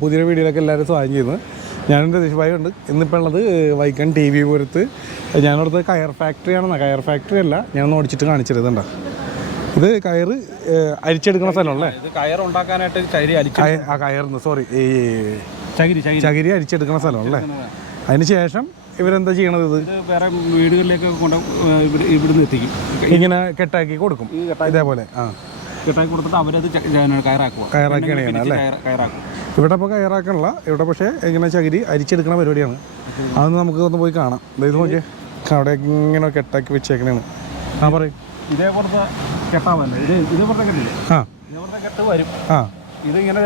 പുതിയൊരു വീഡിയോയിലൊക്കെ എല്ലാവരും സ്വാഗതം ചെയ്യുന്നത്. ഞാനും രതീഷ് ഭായി ഉണ്ട്. ഇന്നിപ്പോൾ ഉള്ളത് വൈക്കം ടി വി പുരത്ത്. ഞാനവിടുത്തെ കയർ ഫാക്ടറിയാണെന്നാ, കയർ ഫാക്ടറി അല്ല, ഞാനൊന്ന് ഓടിച്ചിട്ട് കാണിച്ചിരുന്നുണ്ടോ. ഇത് കയറ് അരിച്ചെടുക്കുന്ന സ്ഥലമല്ലേ? കയറുന്നു, സോറി, ഈ ചകിരി അരിച്ചെടുക്കുന്ന സ്ഥലമല്ലേ? അതിന് ശേഷം ഇവരെന്താ ചെയ്യണത്? ഇത് വേറെ വീടുകളിലേക്ക് ഇവിടുന്ന് എത്തിക്കും, ഇങ്ങനെ കെട്ടാക്കി കൊടുക്കും. ഇതേപോലെ കെട്ടാക്കി കൊടുത്തിട്ട് അവരത് കയറാക്കിയാണ് ചെയ്യണം അല്ലേ? ഇവിടെ ഇപ്പോൾ കയറാക്കണില്ല, ഇവിടെ പക്ഷേ ഇങ്ങനെ ചകിരി അരിച്ചെടുക്കുന്ന പരിപാടിയാണ്. അതൊന്ന് നമുക്ക് ഒന്ന് പോയി കാണാം. ഇത് നോക്കിയേ, അവിടെ ഇങ്ങനെ കെട്ടാക്കി വെച്ചേക്കണേണ്. പറയും ഇതേപോലത്തെ കെട്ടാവല്ലേ? ഇതേപോലത്തെ കെട്ടില്ലേ? ഇതേപോലത്തെ കെട്ട് വരും. ഇതിങ്ങനെ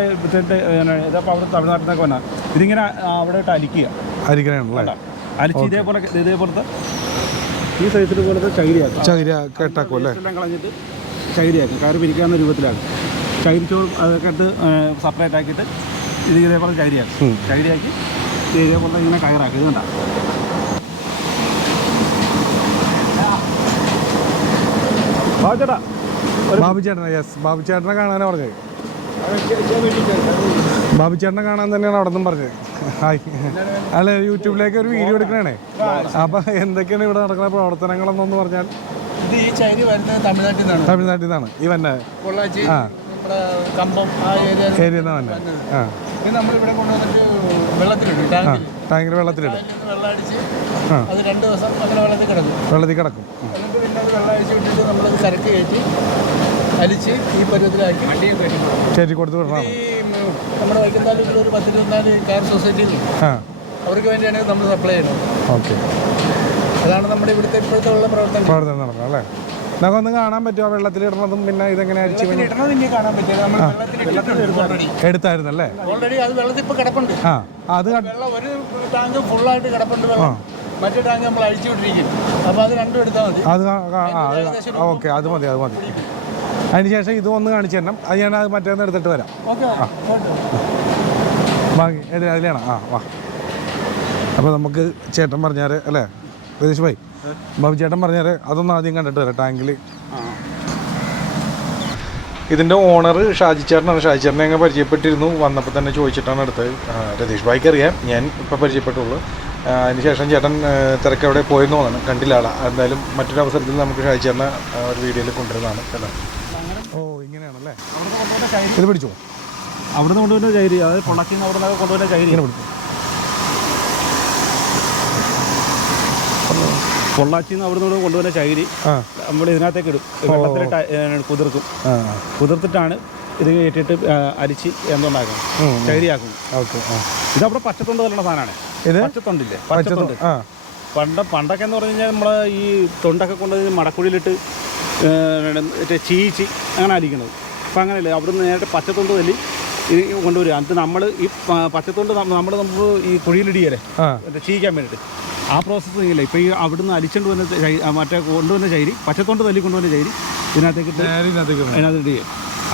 ഇതപ്പോൾ അവിടെ തമിഴ്നാട്ടിൽ നിന്നൊക്കെ വന്നാൽ ഇതിങ്ങനെ അവിടെ ഇട്ട് അരിക്കണേണല്ലേ? അലിച്ച് ഇതേപോലത്തെ ഈ സൈസിൽ പോലത്തെ ചകിരി കെട്ടാക്കും അല്ലേ? എല്ലാം കളഞ്ഞിട്ട് ചകിരിയാക്കും, കയറ് പിരിക്കാവുന്ന രൂപത്തിലാക്കും. ചകിരിച്ചോറ് അതൊക്കെ ഇട്ട് സെപ്പറേറ്റ് ആക്കിയിട്ട് ഇത് ഇതേപോലെ ചകിരിയാക്കി ഇതേപോലെ ഇങ്ങനെ കയറാക്കി. ഇത് കണ്ടാ ബാബുചേട്ടനെ? യെസ്, ബാബുചേട്ടനെ കാണാനാണ് പറഞ്ഞത്. ബാബുചേട്ടനെ കാണാൻ തന്നെയാണ് അവിടെ നിന്നും പറഞ്ഞത്. ഹായ്. അല്ല, യൂട്യൂബിലേക്ക് ഒരു വീഡിയോ എടുക്കണേ. അപ്പം എന്തൊക്കെയാണ് ഇവിടെ നടക്കുന്ന പ്രവർത്തനങ്ങളെന്നൊന്ന് പറഞ്ഞാൽ. ഇത് ഈ ചകിരി വരുന്നത് തമിഴ്നാട്ടിൽ നിന്നാണ് ഈ വന്നെ. കമ്പം ആ ഏരിയ തന്നെ. ഇത് നമ്മളിവിടെ കൊണ്ടുവന്നിട്ട് വെള്ളത്തിലിടും, ടാങ്കിൽ വെള്ളത്തിലിടും. വെള്ളം അടിച്ച് അത് 2 ദിവസം അങ്ങനെ വെള്ളത്തിൽ കിടക്കും. എന്നിട്ട് പിന്നെ അത് വെള്ളം അടിച്ച് വിട്ടിട്ട് നമ്മളത് കരക്ക് കയറ്റി അലിച്ച് ഈ പരുവത്തിലാക്കി വണ്ടിയും കയറ്റി കൊടുത്ത് വിടണം. ഈ നമ്മുടെ വൈകുന്നേരത്തിൽ ഒരു 10-24 കയർ സൊസൈറ്റികളുണ്ട്, അവർക്ക് വേണ്ടിയാണ് നമ്മൾ സപ്ലൈ ചെയ്യുന്നത്. ഓക്കെ, അതാണ് നമ്മുടെ ഇവിടുത്തെ ഇപ്പോഴത്തെ ഉള്ള പ്രവർത്തനം നടക്കണം അല്ലേ? നമുക്കൊന്ന് കാണാൻ പറ്റുമോ വെള്ളത്തിലിടണതും പിന്നെ ഇതെങ്ങനെ അരിച്ചു കാണാൻ പറ്റിയത്? നമ്മൾ എടുത്തായിരുന്നല്ലേ? ഓൾറെഡി അത് വെള്ളത്തിൽ ഇപ്പോൾ കിടപ്പുണ്ട്. അത് വെള്ളം ഒരു ടാങ്ക് ഫുള്ളായിട്ട് കിടപ്പുണ്ട് വെള്ളം, മറ്റേ ടാങ്ക് നമ്മൾ അഴിച്ചു വിട്ടിരിക്കും. അപ്പോൾ അത് രണ്ടും എടുത്താൽ മതി. ഓക്കെ, അത് മതി. അതിനുശേഷം ഇത് ഒന്ന് കാണിച്ചു തരണം. അത് ഞാൻ അത് മറ്റേന്ന് എടുത്തിട്ട് വരാം. ബാക്കി അതിലാണ്. വാ. അപ്പോൾ നമുക്ക് ചേട്ടൻ പറഞ്ഞാൽ അല്ലേ രതീഷ് ഭായി, ബാബു ചേട്ടൻ പറഞ്ഞാൽ അതൊന്നും ആദ്യം കണ്ടിട്ട് വരാം. ടാങ്കിൽ ഇതിൻ്റെ ഓണർ ഷാജി ചേട്ടനാണ്. ഷാജി ചേട്ടനെ ഞങ്ങൾ പരിചയപ്പെട്ടിരുന്നു, വന്നപ്പോൾ തന്നെ ചോദിച്ചിട്ടാണ് എടുത്തത്. രതീഷ് ഭായിക്ക് അറിയാം, ഞാൻ ഇപ്പോൾ പരിചയപ്പെട്ടുള്ളൂ. അതിനുശേഷം ചേട്ടൻ തിരക്ക് എവിടെ പോയെന്ന് തോന്നണം, കണ്ടില്ല ആളാ. എന്തായാലും മറ്റൊരു അവസരത്തിൽ നമുക്ക് ഷാജി ചേട്ടനെ ഒരു വീഡിയോയിൽ കൊണ്ടുവരുന്നതാണ്. അല്ലേ? ഓ, ഇങ്ങനെയാണല്ലേ? ഇത് പിടിച്ചോ, അവിടുന്ന് കൊണ്ടുവരുന്ന ചകിരി, അതായത് പൊള്ളാച്ചിന്ന് അവിടെ നിന്നൊക്കെ കൊണ്ടുവരുന്ന ചകിരി ഇങ്ങനെ പിടിച്ചു. പൊള്ളാച്ചിന്ന് അവിടെ നിന്ന് കൊണ്ടുവരുന്ന ചകിരി നമ്മൾ ഇതിനകത്തേക്ക് ഇടും, വെള്ളത്തിലിട്ട് കുതിർത്തിട്ടാണ് ഇത് കയറ്റിയിട്ട് അരിച്ച് എന്തുണ്ടാക്കണം, ചകിരിയാക്കും. ഇതവിടെ പച്ചത്തൊണ്ട് തല്ലുന്ന സാധനമാണ്. പച്ചത്തൊണ്ടില്ലേ? പച്ചത്തൊണ്ട് പണ്ടൊക്കെ എന്ന് പറഞ്ഞു കഴിഞ്ഞാൽ നമ്മൾ ഈ തൊണ്ടൊക്കെ കൊണ്ടുവന്ന് മടക്കുഴിയിലിട്ട് ചീച്ചി അങ്ങനെ അരിക്കുന്നത്. അപ്പം അങ്ങനെയല്ലേ, അവിടുന്ന് നേരിട്ട് പച്ചത്തൊണ്ട് തല്ലി ഇത് കൊണ്ടുവരിക. എന്നിട്ട് നമ്മൾ ഈ പച്ചത്തൊണ്ട് നമ്മൾ ഈ കുഴിയിലിടിയല്ലേ ചീക്കാൻ വേണ്ടിയിട്ട്. ആ പ്രോസസ്സ് ഇല്ല. ഇപ്പോൾ ഈ അവിടുന്ന് അലിച്ചുകൊണ്ട് വന്ന മറ്റേ കൊണ്ടുവന്ന ചകിരി, പച്ചത്തൊണ്ട് തല്ലി കൊണ്ടുവന്ന ചകിരി ഇതിനകത്തേക്ക് അതിനകത്ത് ഇടുക.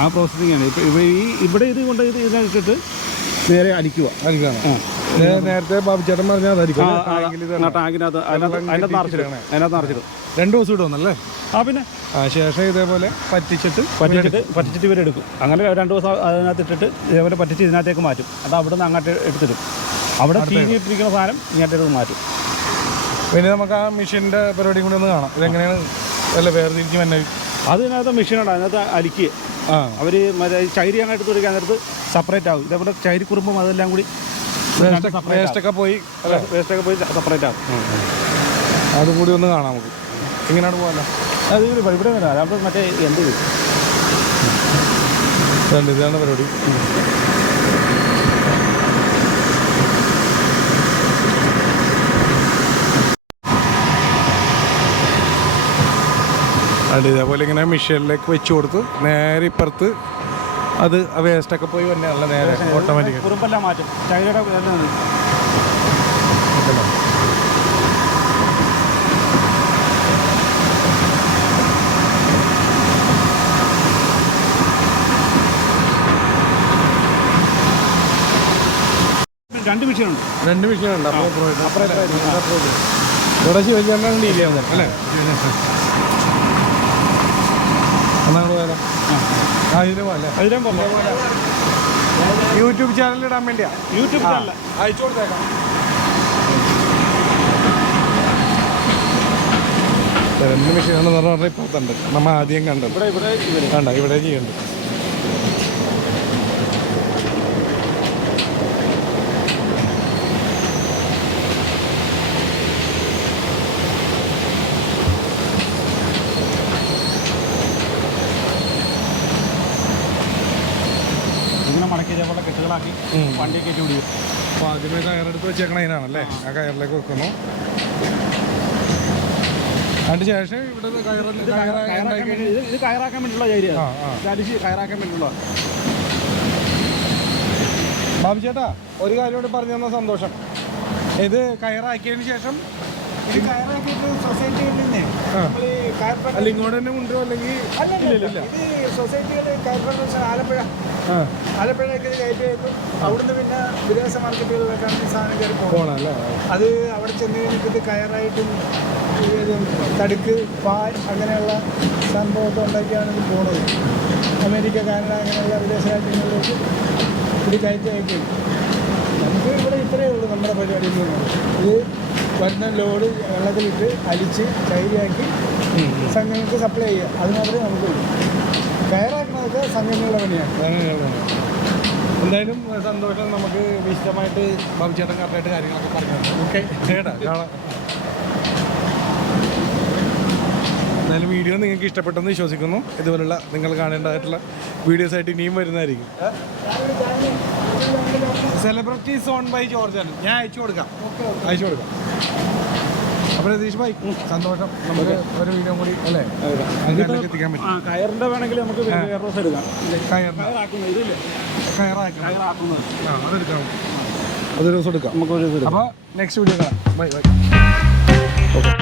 ആ പ്രോസസ്സിങ്ങാണ്. ഇപ്പോൾ ഇവിടെ ഇത് കൊണ്ട് ഇതിനകത്തിട്ട് നേരെ അലിക്കുകയാണ്. നേരത്തെ ബാബുചേട്ടൻ പറഞ്ഞാൽ ടാങ്കിനകത്ത് അതിനകത്ത് നിറച്ചിടും. 2 ദിവസം ഇടുവന്നല്ലേ? പിന്നെ ശേഷം ഇതേപോലെ പറ്റിച്ചിട്ട് ഇവരെടുക്കും. അങ്ങനെ 2 ദിവസം അതിനകത്ത് ഇട്ടിട്ട് ഇതേപോലെ പറ്റിച്ച് ഇതിനകത്തേക്ക് മാറ്റും. അത് അവിടെ നിന്ന് അങ്ങോട്ട് എടുത്തിടും. അവിടെ ചീഞ്ഞിട്ടിരിക്കുന്ന സാധനം ഇങ്ങോട്ടേക്ക് മാറ്റും. പിന്നെ നമുക്ക് ആ മെഷീൻ്റെ പരിപാടി കൂടി ഒന്ന് കാണാം. ഇതെങ്ങനെയാണ് അല്ല വേർതിരിച്ച് തന്നെ? അത് ഇതിനകത്ത് മെഷീനുണ്ട്, അതിനകത്ത് അലിക്കുക. അവർ മറ്റേ ചകിരി അങ്ങനെ എടുത്ത് കൊടുക്കുക, അതിനകത്ത് സെപ്പറേറ്റ് ആകും. ഇതേപോലെ ചകിരി കുറുമ്പും അതെല്ലാം കൂടി വേസ്റ്റൊക്കെ പോയി സെപ്പറേറ്റ് ആകും. അതുകൂടി ഒന്ന് കാണാം നമുക്ക്. എങ്ങനെയാണ് പോകാനോ? അത് ഇവിടെ നമ്മൾ മറ്റേ എന്ത് ഇതാണ് പരിപാടി. ഇതേപോലെ ഇങ്ങനെ മെഷീനിലേക്ക് വെച്ച് കൊടുത്ത് നേരെ ഇപ്പുറത്ത് അത് വേസ്റ്റൊക്കെ പോയി തന്നെയല്ല, നേരെ ഓട്ടോമാറ്റിക് കുറുമ്പെല്ലാം മാറ്റും. ചകിരിയുടെ രണ്ട് മെഷീനുണ്ട്. അപ്പോൾ ഇവിടെ ശിവചേട്ടനാണ് ഡീൽ ചെയ്യുന്നത് അല്ലേ? എന്നാണ് പോയാലോ? അതിലും പോലെ യൂട്യൂബ് ചാനലിൽ ഇടാൻ വേണ്ടിയാ? യൂട്യൂബ് ചാനൽ അയച്ചു കൊടുത്തേക്കാം. രണ്ട് മെഷീനാണെന്ന് പറഞ്ഞാൽ ഇപ്പുറത്തുണ്ട്, നമ്മൾ ആദ്യം കണ്ടത്. വേണ്ട, ഇവിടെ ചെയ്യുന്നുണ്ട്. ഇങ്ങനെ മടക്കി ഇതേപോലെ കെട്ടുകളാക്കി വണ്ടി കയറ്റി വിടുക. അപ്പോൾ ആദ്യമേ കയറെടുത്ത് വെച്ചേക്കണ അതിനാണല്ലേ? ആ കയറിലേക്ക് വെക്കുന്നു. അതിന് ശേഷം ഇവിടെ ഇത് കയറാക്കാൻ വേണ്ടിയുള്ള ഏരിയ, അടിച്ച് കയറാക്കാൻ വേണ്ടിയുള്ള. ബാബു ചേട്ടാ, ഒരു കാര്യം കൂടി പറഞ്ഞു തന്ന സന്തോഷം. ഇത് കയറാക്കിയതിന് ശേഷം ഇത് കയറാക്കിയിട്ട് സൊസൈറ്റിയിൽ നിന്നേ നമ്മൾ അല്ല ഇങ്ങോട്ട് തന്നെ കൊണ്ടുവരും, അല്ലെങ്കിൽ ഇത് സൊസൈറ്റികൾ കയർ ഫെഡറേഷൻ ആലപ്പുഴയ്ക്ക് കയറ്റി വെക്കും. അവിടുന്ന് പിന്നെ വിദേശ മാർക്കറ്റുകളിലൊക്കെയാണ് ഈ സാധനം കയറി പോകണം അല്ലേ? അത് അവിടെ ചെന്ന് കഴിഞ്ഞിട്ട് ഇത് കയറായിട്ടും തടുക്ക് പാൽ അങ്ങനെയുള്ള സംഭവമൊക്കെ ഉണ്ടാക്കിയാണ് ഇത് പോണത്. അമേരിക്ക, കാനഡ അങ്ങനെയുള്ള വിദേശ രാജ്യങ്ങളിലേക്ക് ഇത് കയറ്റി അയക്കും. നമുക്ക് ഇവിടെ ഇത്രയേ ഉള്ളൂ നമ്മുടെ പരിപാടി എന്ന് പറയുന്നത്. ഇത് വരുന്ന ലോഡ് വെള്ളത്തിലിട്ട് അലിച്ച് ചൈരിയാക്കി സംഘങ്ങൾക്ക് സപ്ലൈ ചെയ്യുക, അത് മാത്രമേ നമുക്കുള്ളൂ. കയറാക്കുന്നതൊക്കെ സംഘങ്ങളുടെ പണിയാണ്. എന്തായാലും സന്തോഷം. നമുക്ക് വിശദമായിട്ട് ബാബു ചേട്ടൻ കറക്റ്റായിട്ട് കാര്യങ്ങളൊക്കെ പറഞ്ഞു തന്നു. ഓക്കെ ചേട്ടാ, കാണാം. എന്തായാലും വീഡിയോ നിങ്ങൾക്ക് ഇഷ്ടപ്പെട്ടെന്ന് വിശ്വസിക്കുന്നു. ഇതുപോലുള്ള നിങ്ങൾ കാണേണ്ടതായിട്ടുള്ള വീഡിയോസായിട്ട് ഇനിയും വരുന്നതായിരിക്കും. സെലിബ്രിറ്റീസ് ഓൺ ബൈ ജോർജ് ഞാൻ അയച്ചു കൊടുക്കാം. അപ്പോൾ രതീഷ് ഭായ്, സന്തോഷം. നമുക്ക് ഒരു വീഡിയോ കൂടി അല്ലേ എത്തിക്കാൻ പറ്റും. കയറിൻ്റെ വേണമെങ്കിൽ നമുക്ക് വേറെ എടുക്കാം. കയറാക്കുന്നത് അതെടുക്കാം, അതൊരു ദിവസം എടുക്കാം. നമുക്ക് ഒരു അപ്പോൾ നെക്സ്റ്റ് വീഡിയോ കാണാം. ബൈ. ഓക്കെ.